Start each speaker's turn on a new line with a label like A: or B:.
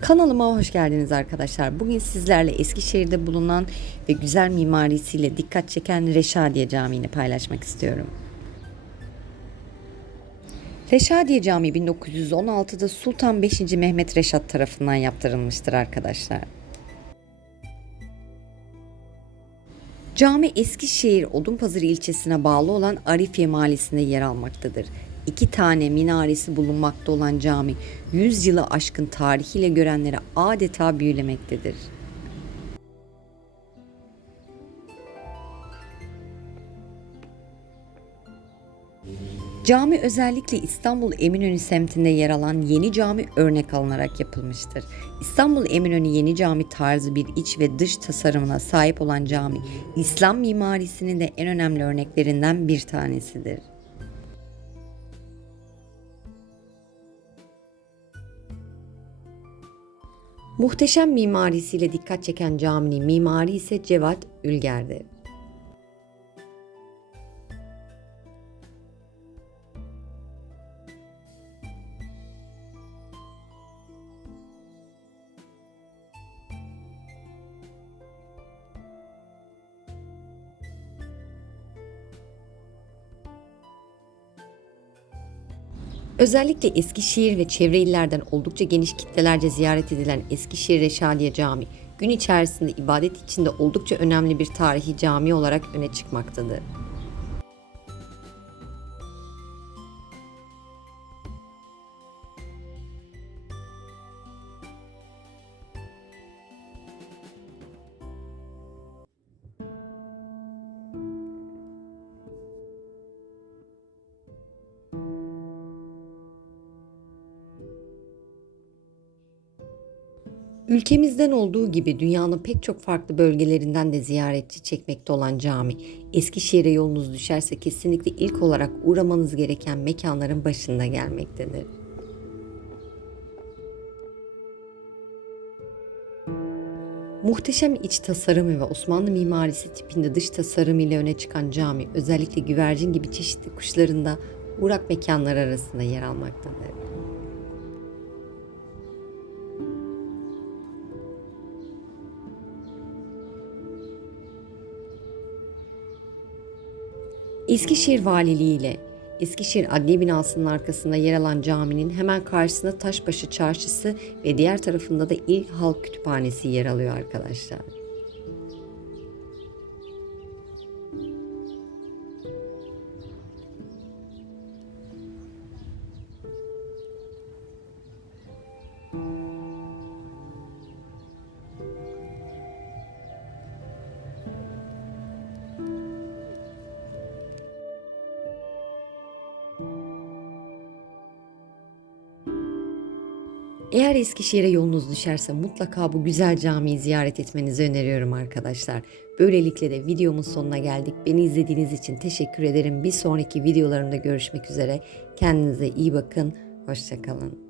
A: Kanalıma hoş geldiniz arkadaşlar. Bugün sizlerle Eskişehir'de bulunan ve güzel mimarisiyle dikkat çeken Reşadiye Camii'ni paylaşmak istiyorum. Reşadiye Camii 1916'da Sultan 5. Mehmet Reşat tarafından yaptırılmıştır arkadaşlar. Cami Eskişehir Odunpazarı ilçesine bağlı olan Arifiye mahallesinde yer almaktadır. İki tane minaresi bulunmakta olan cami, 100 yılı aşkın tarihiyle görenleri adeta büyülemektedir. Cami özellikle İstanbul Eminönü semtinde yer alan yeni cami örnek alınarak yapılmıştır. İstanbul Eminönü yeni cami tarzı bir iç ve dış tasarımına sahip olan cami, İslam mimarisinin de en önemli örneklerinden bir tanesidir. Muhteşem mimarisiyle dikkat çeken caminin mimari ise Cevat Ülger'dir. Özellikle Eskişehir ve çevre illerden oldukça geniş kitlelerce ziyaret edilen Eskişehir Reşadiye Camii, gün içerisinde ibadet içinde oldukça önemli bir tarihi cami olarak öne çıkmaktadır. Ülkemizden olduğu gibi dünyanın pek çok farklı bölgelerinden de ziyaretçi çekmekte olan cami, Eskişehir'e yolunuz düşerse kesinlikle ilk olarak uğramanız gereken mekanların başında gelmektedir. Muhteşem iç tasarımı ve Osmanlı mimarisi tipinde dış tasarım ile öne çıkan cami özellikle güvercin gibi çeşitli kuşlarında uğrak mekanlar arasında yer almaktadır. Eskişehir Valiliği ile Eskişehir Adliye Binası'nın arkasında yer alan caminin hemen karşısında Taşbaşı Çarşısı ve diğer tarafında da İl Halk Kütüphanesi yer alıyor arkadaşlar. Eğer Eskişehir'e yolunuz düşerse mutlaka bu güzel camiyi ziyaret etmenizi öneriyorum arkadaşlar. Böylelikle de videomun sonuna geldik. Beni izlediğiniz için teşekkür ederim. Bir sonraki videolarımda görüşmek üzere. Kendinize iyi bakın. Hoşçakalın.